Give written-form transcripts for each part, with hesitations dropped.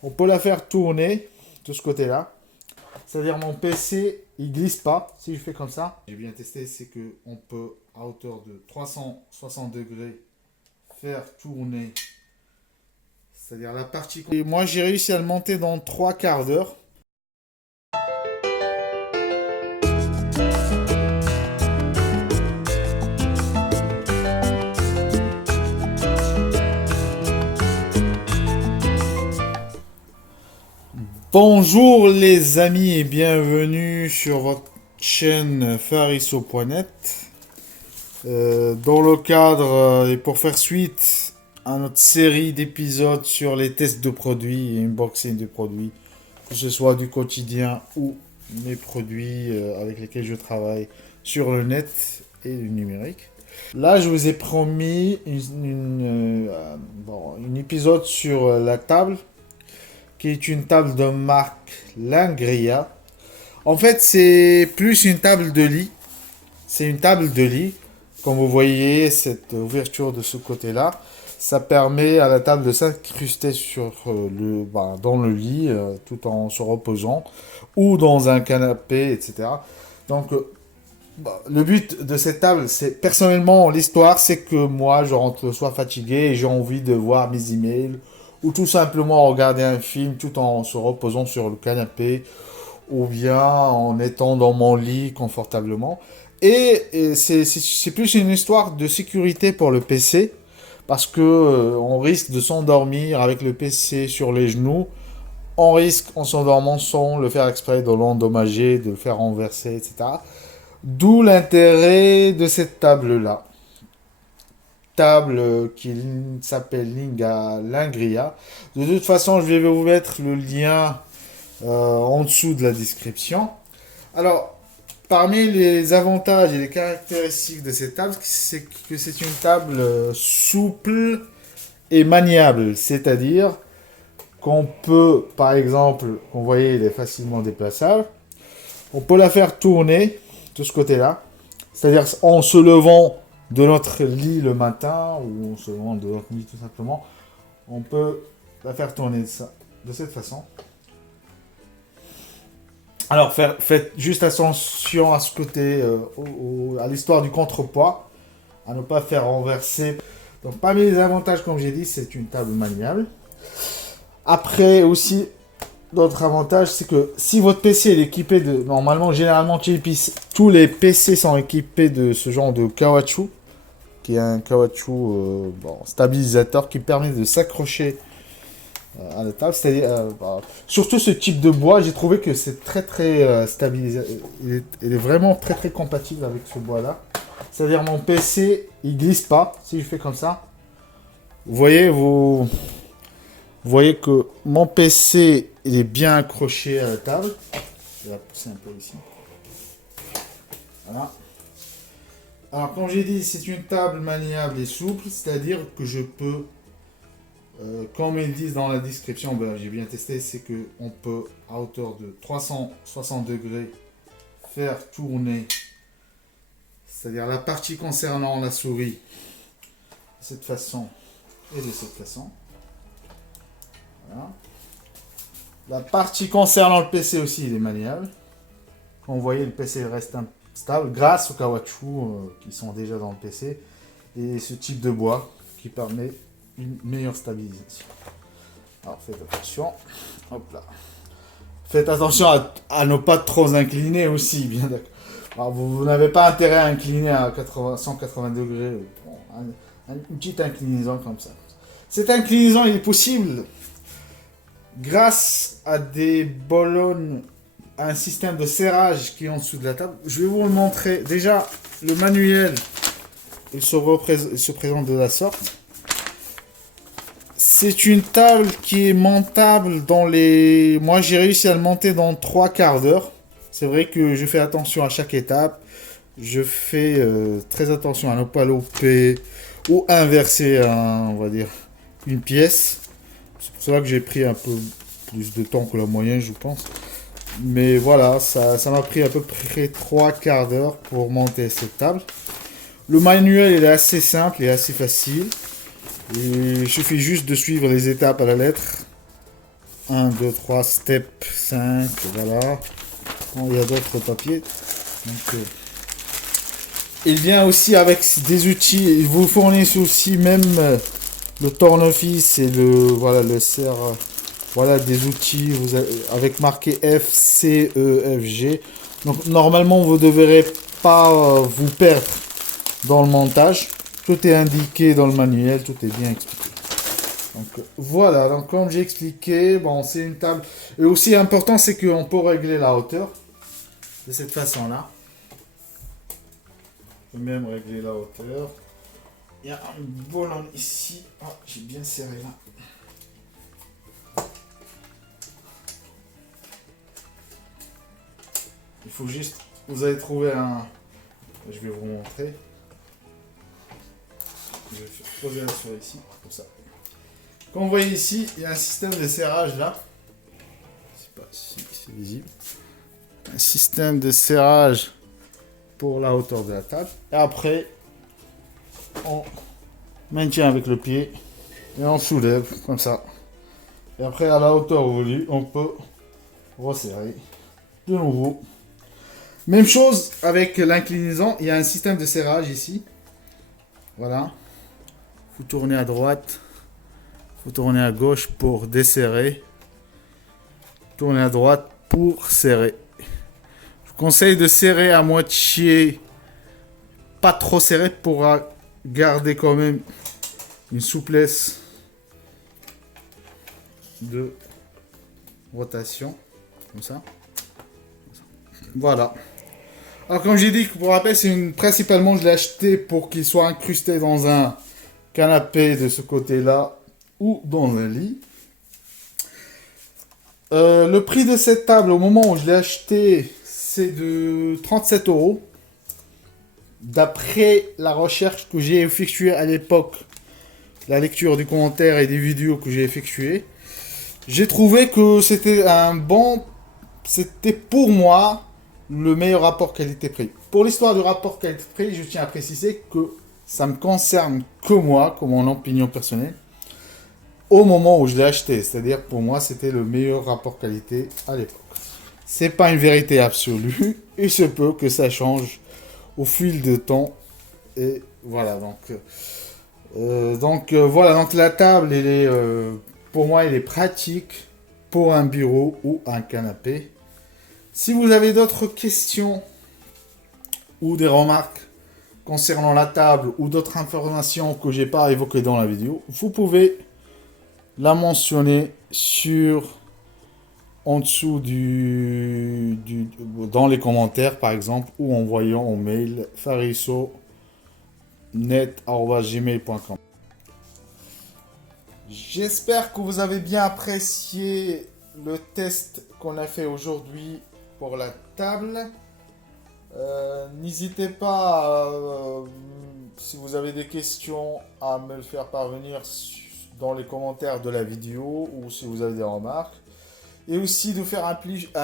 On peut la faire tourner de ce côté-là. C'est-à-dire mon PC, il glisse pas si je fais comme ça. J'ai bien testé, c'est que on peut à hauteur de 360 degrés faire tourner. C'est-à-dire la partie. Et moi, j'ai réussi à le monter dans 3 quarts d'heure. Bonjour les amis et bienvenue sur votre chaîne Fariso.net. Dans le cadre et pour faire suite à notre série d'épisodes sur les tests de produits et unboxing de produits, que ce soit du quotidien ou mes produits avec lesquels je travaille sur le net et le numérique. Là, je vous ai promis un épisode sur la table, qui est une table de marque Langria. En fait, c'est plus une table de lit. C'est une table de lit. Comme vous voyez, cette ouverture de ce côté-là, ça permet à la table de s'incruster dans le lit tout en se reposant ou dans un canapé, etc. Donc, le but de cette table, c'est personnellement l'histoire, c'est que moi, je rentre le soir fatigué et j'ai envie de voir mes emails ou tout simplement regarder un film tout en se reposant sur le canapé ou bien en étant dans mon lit confortablement. Et c'est plus une histoire de sécurité pour le PC parce que on risque de s'endormir avec le PC sur les genoux. On risque en s'endormant sans le faire exprès de l'endommager, de le faire renverser, etc. D'où l'intérêt de cette table-là. Table qui s'appelle Langria. De toute façon, je vais vous mettre le lien en dessous de la description. Alors, parmi les avantages et les caractéristiques de cette table, c'est que c'est une table souple et maniable. C'est-à-dire qu'on peut, par exemple, vous voyez, elle est facilement déplaçable. On peut la faire tourner de ce côté-là. C'est-à-dire en se levant de notre lit le matin ou en se levant de notre lit tout simplement, on peut la faire tourner de cette façon. Alors faites juste attention à ce côté, à l'histoire du contrepoids, à ne pas faire renverser. Donc parmi les avantages, comme j'ai dit, c'est une table maniable. Après aussi, d'autres avantages, c'est que si votre PC est équipé de... Normalement, généralement, tous les PC sont équipés de ce genre de caoutchouc, qui est un caoutchouc stabilisateur qui permet de s'accrocher à la table. C'est-à-dire, surtout ce type de bois, j'ai trouvé que c'est très stabilisé. Il est vraiment très compatible avec ce bois-là. C'est-à-dire mon PC, il glisse pas si je fais comme ça. Vous voyez que mon PC, il est bien accroché à la table. Je vais la pousser un peu ici. Voilà. Alors, comme j'ai dit, c'est une table maniable et souple, c'est-à-dire que je peux, comme ils disent dans la description, j'ai bien testé, c'est que on peut, à hauteur de 360 degrés, faire tourner, c'est-à-dire la partie concernant la souris, de cette façon et de cette façon. Voilà. La partie concernant le PC aussi, il est maniable. Comme vous voyez, le PC reste stable grâce aux caoutchoucs qui sont déjà dans le PC et ce type de bois qui permet une meilleure stabilisation. Alors faites attention. Hop là. Faites attention à ne pas trop incliner aussi, bien d'accord. Alors, vous n'avez pas intérêt à incliner à 180 degrés. Bon, une petite inclinaison comme ça. Cette inclinaison, il est possible grâce à des ballons, un système de serrage qui est en dessous de la table. Je vais vous le montrer. Déjà, le manuel, il se présente de la sorte. C'est une table qui est montable dans les... Moi, j'ai réussi à le monter dans 3 quarts d'heure. C'est vrai que je fais attention à chaque étape. Je fais très attention à ne pas louper ou inverser, on va dire, une pièce. C'est pour cela que j'ai pris un peu plus de temps que la moyenne, je pense. Mais voilà, ça m'a pris à peu près 3 quarts d'heure pour monter cette table. Le manuel il est assez simple et assez facile. Il suffit juste de suivre les étapes à la lettre 1, 2, 3, step 5, voilà. Bon, il y a d'autres papiers. Donc, il vient aussi avec des outils. Ils vous fournissent aussi même le tournevis et voilà, le serre. Voilà des outils avec marqué F, C, E, F, G. Donc normalement vous ne devrez pas vous perdre dans le montage. Tout est indiqué dans le manuel, tout est bien expliqué. Donc voilà, donc comme j'ai expliqué, bon c'est une table. Et aussi important c'est qu'on peut régler la hauteur de cette façon-là. Je peux même régler la hauteur. Il y a un volant ici. Oh, j'ai bien serré là. Il faut juste, vous allez trouver un, je vais vous montrer. Je vais poser la souris ici, comme ça. Comme vous voyez ici, il y a un système de serrage là. Je sais pas si c'est visible. Un système de serrage pour la hauteur de la table. Et après, on maintient avec le pied et on soulève comme ça. Et après, à la hauteur voulue, on peut resserrer de nouveau. Même chose avec l'inclinaison, il y a un système de serrage ici. Voilà. Vous tournez à droite, vous tournez à gauche pour desserrer. Tournez à droite pour serrer. Je vous conseille de serrer à moitié, pas trop serré pour garder quand même une souplesse de rotation. Comme ça. Voilà. Alors comme j'ai dit, pour rappel, principalement je l'ai acheté pour qu'il soit incrusté dans un canapé de ce côté-là ou dans un lit. Le prix de cette table au moment où je l'ai acheté, c'est de 37 €. D'après la recherche que j'ai effectuée à l'époque, la lecture des commentaires et des vidéos que j'ai effectuées, j'ai trouvé que c'était pour moi le meilleur rapport qualité-prix. Pour l'histoire du rapport qualité-prix, je tiens à préciser que ça me concerne que moi, comme mon opinion personnelle, au moment où je l'ai acheté. C'est-à-dire, pour moi, c'était le meilleur rapport qualité à l'époque. C'est pas une vérité absolue. Il se peut que ça change au fil du temps. Et voilà, voilà, donc la table, pour moi, elle est pratique pour un bureau ou un canapé. Si vous avez d'autres questions ou des remarques concernant la table ou d'autres informations que j'ai pas évoquées dans la vidéo, vous pouvez la mentionner en dessous dans les commentaires par exemple, ou en envoyant au mail fariso.net@gmail.com. J'espère que vous avez bien apprécié le test qu'on a fait aujourd'hui pour la table. N'hésitez pas, si vous avez des questions, à me le faire parvenir dans les commentaires de la vidéo ou si vous avez des remarques. Et aussi de faire un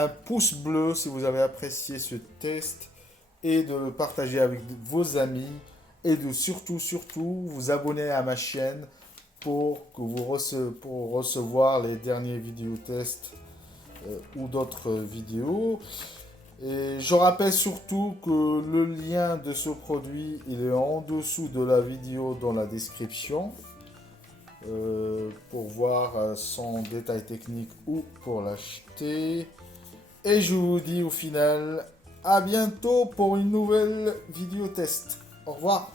pouce bleu si vous avez apprécié ce test et de le partager avec vos amis et de surtout vous abonner à ma chaîne pour recevoir les derniers vidéos tests ou d'autres vidéos. Et je rappelle surtout que le lien de ce produit, il est en dessous de la vidéo dans la description pour voir son détail technique ou pour l'acheter. Et je vous dis au final à bientôt pour une nouvelle vidéo test. Au revoir.